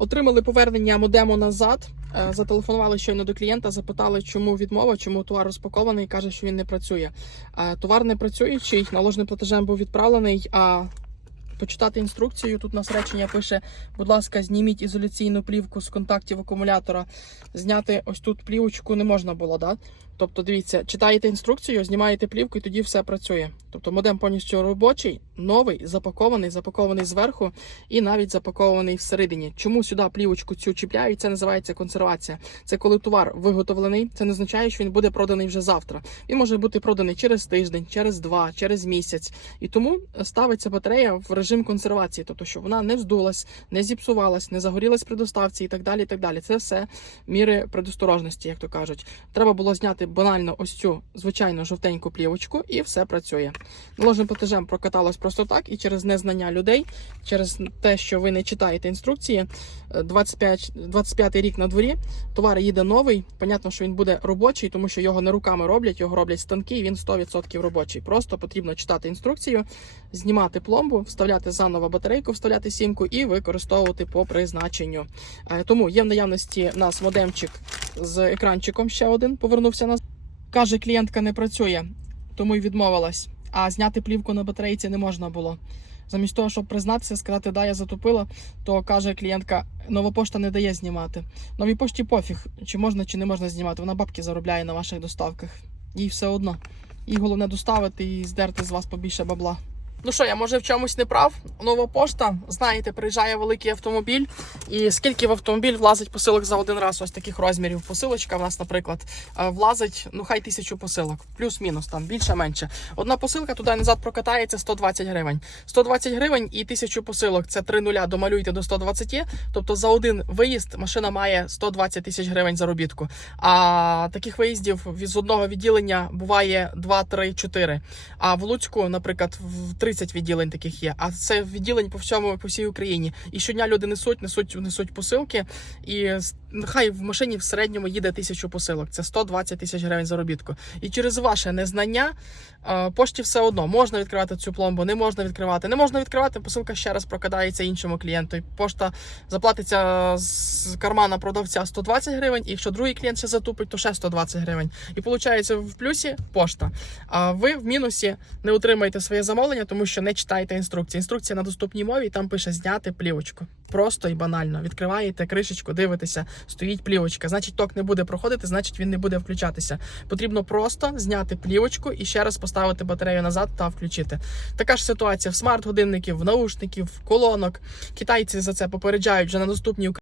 Отримали повернення модему назад. е, Зателефонували щойно до клієнта, запитали, чому відмова, чому товар розпакований. Каже, що він не працює. Е, Товар не працюючий, наложним платежем був відправлений. А почитати інструкцію. Тут у нас речення пише: будь ласка, зніміть ізоляційну плівку з контактів акумулятора. Зняти ось тут плівочку не можна було, да? Тобто, дивіться, читаєте інструкцію, знімаєте плівку, і тоді все працює. Тобто модем повністю робочий, новий, запакований, запакований зверху і навіть запакований всередині. Чому сюди плівочку цю чіпляють? Це називається консервація. Це коли товар виготовлений. Це не означає, що він буде проданий вже завтра. Він може бути проданий через тиждень, через два, через місяць. І тому ставиться батарея в режим консервації, тобто, щоб вона не вздулась, не зіпсувалась, не загорілась при доставці і так далі. І так далі. Це все міри предосторожності, як то кажуть. Треба було зняти банально ось цю звичайну жовтеньку плівочку, і все працює. Наложеним платежем прокаталось просто так, і через незнання людей, через те, що ви не читаєте інструкції, е, 25, 25 рік на дворі, товар їде новий. Понятно, що він буде робочий, тому що його не руками роблять, його роблять станки, і він 100% робочий. Просто потрібно читати інструкцію, знімати пломбу, вставляти заново батарейку, вставляти сімку і використовувати по призначенню. Е, Тому є в наявності у нас модемчик з екранчиком ще один. Повернувся нас. Каже, клієнтка не працює, тому й відмовилась. А зняти плівку на батарейці не можна було. Замість того, щоб признатися, сказати, да, я затупила, то каже клієнтка, нова пошта не дає знімати. Новій пошті пофіг, чи можна, чи не можна знімати. Вона бабки заробляє на ваших доставках. Їй все одно. Їй головне доставити і здерти з вас побільше бабла. Ну що, я може в чомусь не прав. Нова пошта, знаєте, приїжджає великий автомобіль. І скільки в автомобіль влазить посилок за один раз, ось таких розмірів. Посилочка в нас, наприклад, е, влазить, ну хай тисячу посилок, плюс-мінус, там більше-менше. Одна посилка туди назад прокатається 120 гривень. 120 гривень і тисячу посилок. Це три нуля домалюйте до 120. Тобто за один виїзд машина має 120 тисяч гривень заробітку. А таких виїздів з одного відділення буває 2, 3, 4. А в Луцьку, наприклад, в 30 відділень таких є. А це відділень по всьому по всій Україні. І щодня люди несуть, несуть, несуть посилки. І нехай в машині в середньому їде тисячу посилок. Це 120 тисяч гривень заробітку. І через ваше незнання е, пошті все одно можна відкривати цю пломбу, не можна відкривати. Не можна відкривати, посилка ще раз прокидається іншому клієнту. І пошта заплатиться з кармана продавця 120 гривень. І якщо другий клієнт ще затупить, то ще 120 гривень. І виходить в плюсі пошта. А ви в мінусі не отримаєте своє замовлення, тому що не читаєте інструкції. Інструкція на доступній мові, і там пише зняти плівочку. Просто і банально. Відкриваєте кришечку, дивитеся, стоїть плівочка. Значить, ток не буде проходити, значить він не буде включатися. Потрібно просто зняти плівочку і ще раз поставити батарею назад та включити. Така ж ситуація в смарт-годинників, в наушників, в колонок. Китайці за це попереджають вже на доступній